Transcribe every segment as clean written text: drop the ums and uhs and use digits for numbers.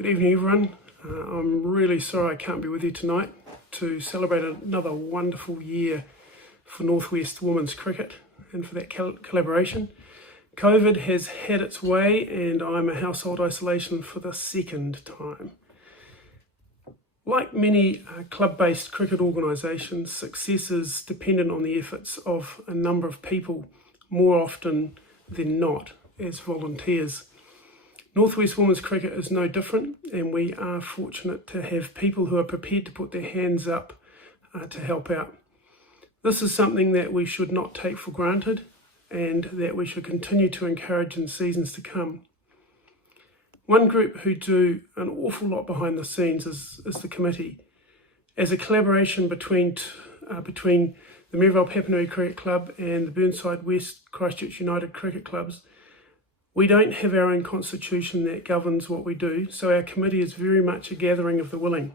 Good evening everyone. I'm really sorry I can't be with you tonight to celebrate another wonderful year for Northwest Women's Cricket and for that collaboration. COVID has had its way and I'm a household isolation for the second time. Like many club-based cricket organisations, success is dependent on the efforts of a number of people more often than not as volunteers. Northwest Women's Cricket is no different, and we are fortunate to have people who are prepared to put their hands up to help out. This is something that we should not take for granted and that we should continue to encourage in seasons to come. One group who do an awful lot behind the scenes is the committee. As a collaboration between the Maryvale Papanui Cricket Club and the Burnside West Christchurch United Cricket Clubs, we don't have our own constitution that governs what we do, so our committee is very much a gathering of the willing.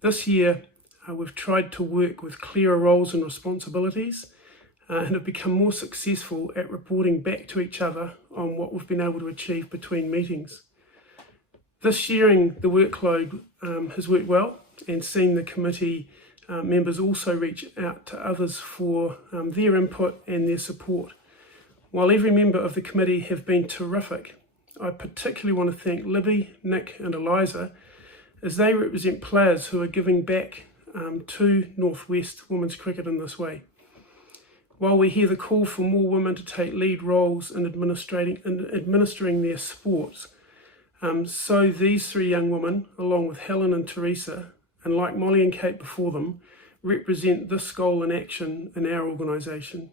This year, we've tried to work with clearer roles and responsibilities and have become more successful at reporting back to each other on what we've been able to achieve between meetings. This sharing the workload has worked well and seen the committee members also reach out to others for their input and their support. While every member of the committee have been terrific, I particularly want to thank Libby, Nick and Eliza as they represent players who are giving back to Northwest Women's Cricket in this way. While we hear the call for more women to take lead roles in administering their sports, so these three young women, along with Helen and Teresa, and like Molly and Kate before them, represent this goal in action in our organisation.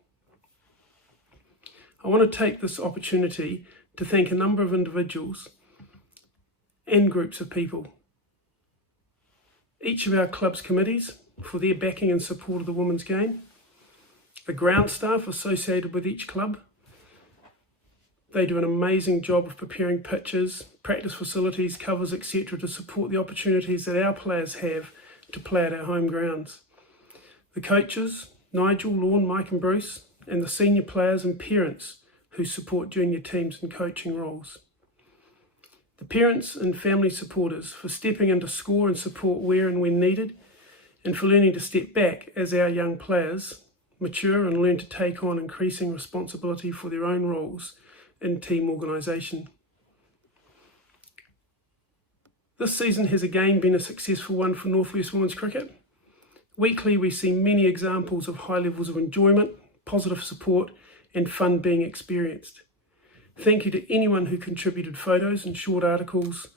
I want to take this opportunity to thank a number of individuals and groups of people. Each of our club's committees for their backing and support of the women's game. The ground staff associated with each club. They do an amazing job of preparing pitches, practice facilities, covers, etc. to support the opportunities that our players have to play at our home grounds. The coaches, Nigel, Lorne, Mike and Bruce, and the senior players and parents who support junior teams in coaching roles. The parents and family supporters for stepping in to score and support where and when needed, and for learning to step back as our young players mature and learn to take on increasing responsibility for their own roles in team organisation. This season has again been a successful one for Northwest Women's Cricket. Weekly we see many examples of high levels of enjoyment, positive support and fun being experienced. Thank you to anyone who contributed photos and short articles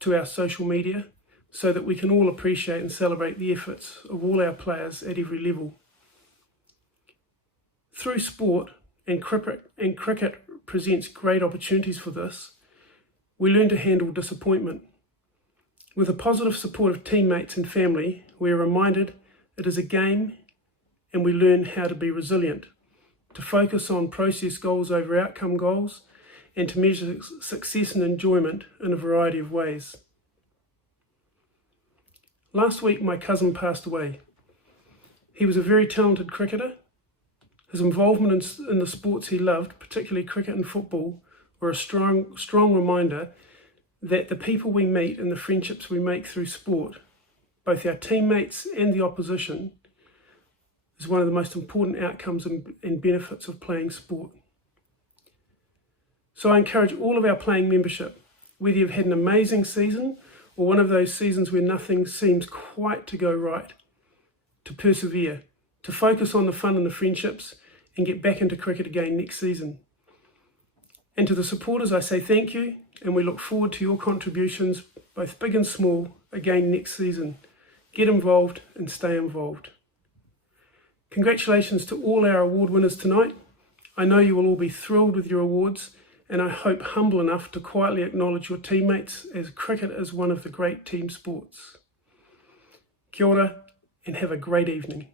to our social media so that we can all appreciate and celebrate the efforts of all our players at every level. Through sport, and cricket presents great opportunities for this, we learn to handle disappointment. With the positive support of teammates and family, we are reminded it is a game and we learn how to be resilient, to focus on process goals over outcome goals, and to measure success and enjoyment in a variety of ways. Last week my cousin passed away. He was a very talented cricketer. His involvement in the sports he loved, particularly cricket and football, were a strong reminder that the people we meet and the friendships we make through sport, both our teammates and the opposition, is one of the most important outcomes and benefits of playing sport. So I encourage all of our playing membership, whether you've had an amazing season or one of those seasons where nothing seems quite to go right, to persevere, to focus on the fun and the friendships and get back into cricket again next season. And to the supporters I say thank you, and we look forward to your contributions, both big and small, again next season. Get involved and stay involved. Congratulations to all our award winners tonight. I know you will all be thrilled with your awards, and I hope humble enough to quietly acknowledge your teammates, as cricket is one of the great team sports. Kia ora and have a great evening.